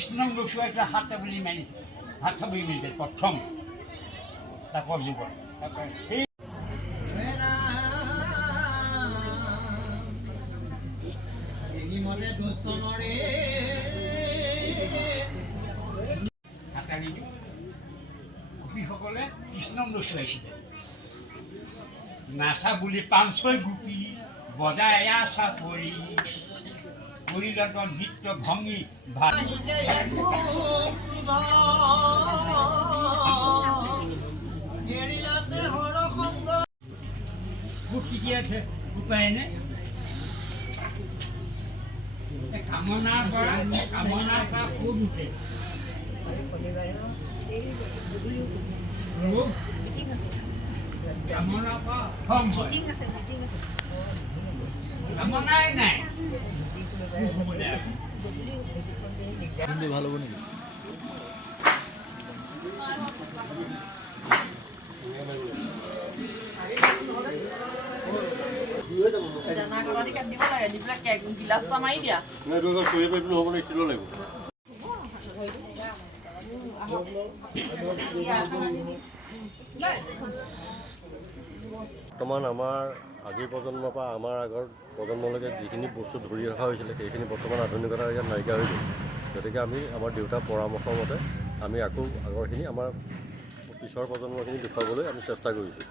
কৃষ্ণক নোচোৱাই হাত বুলি মানি হাত বুলি মিলিছে প্ৰথম তাকৰ যুগত সেই গোপীসকলে কৃষ্ণক নোচোৱাইছিলে নাচা বুলি পাঞ্চৈ গোপী বজাই আছা পৰি পৰিলত নৃত্য ভংগী ভাল কি আছে উপায়নে কামনাৰ পৰা ক'ত উঠে কামনাৰ পৰা খং হয় কামনাই নাই ভালো নেকি জানা কলনি কাট দিব লাগে দি পেলাই গিলাচটা মাৰি দিয়া বৰ্তমান আমাৰ আজিৰ প্ৰজন্মৰ পৰা আমাৰ আগৰ প্ৰজন্মলৈকে যিখিনি বস্তু ধৰি ৰখা হৈছিলে সেইখিনি বৰ্তমান আধুনিকতাৰ ইয়াত নাইকিয়া হৈ গ'ল গতিকে আমি আমাৰ দেউতাৰ পৰামৰ্শ মতে আমি আকৌ আগৰখিনি আমাৰ পিছৰ প্ৰজন্মখিনি দেখুৱাবলৈ আমি চেষ্টা কৰিছোঁ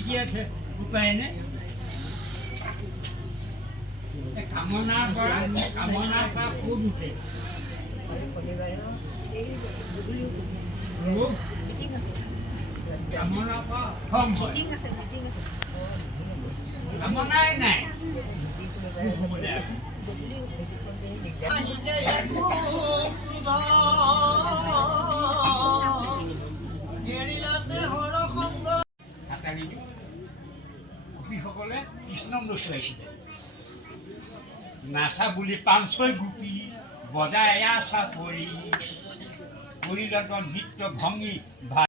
কি আছে উপায়নে কামনাৰ পৰা ক'ত উঠে কামনাৰ পৰা খং হয় কামনাই নাই গোপীসকলে কৃষ্ণক নোচোৱাইছিলে নাচা বুলি পাঞ্চৈ গোপী বজাই আছা পৰি পৰিলত নৃত্য ভংগী ভাল